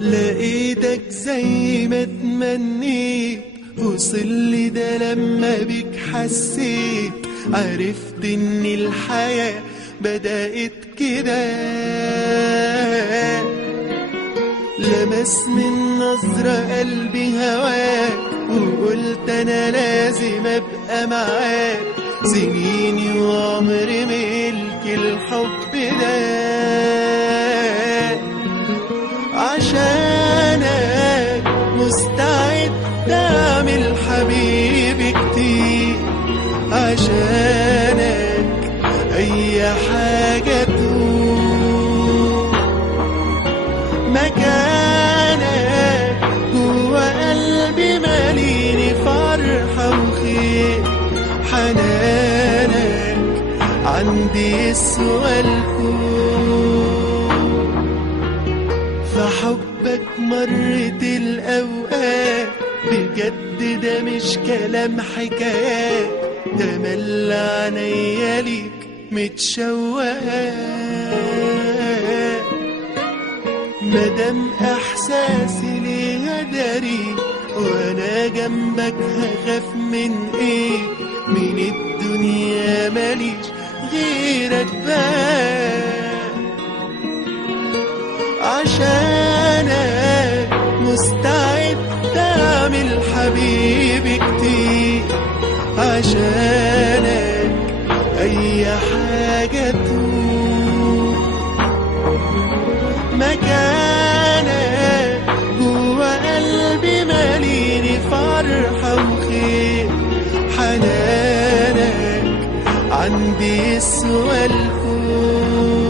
لقيتك زي ما تمنيت، وصل لي ده لما بيك حسيت، عرفت ان الحياة بدأت كده. لمس من نظرة قلبي هواك، وقلت انا لازم ابقى معاك، سنيني وعمري ملك الحب ده. عشانك مستعد اعمل حبيبي كتير، عشانك اي حاجة تقول. مكانك جوا قلبي ماليني فرحة وخير، حنانك عندي يسوى الكون. فحبك مرت الأوقات، بجد ده مش كلام حكايات، ده مل عينيا ليك متشوقات. مادام إحساسي ليها داري، وأنا جنبك هخاف من إيه؟ من الدنيا ماليش غيرك بقى. عشانك مستعد اعمل حبيبي كتير، عشانك اي حاجة تقول. مكانك جوا قلبي ماليني فرحة وخير، حنانك عندي يسوى الكون.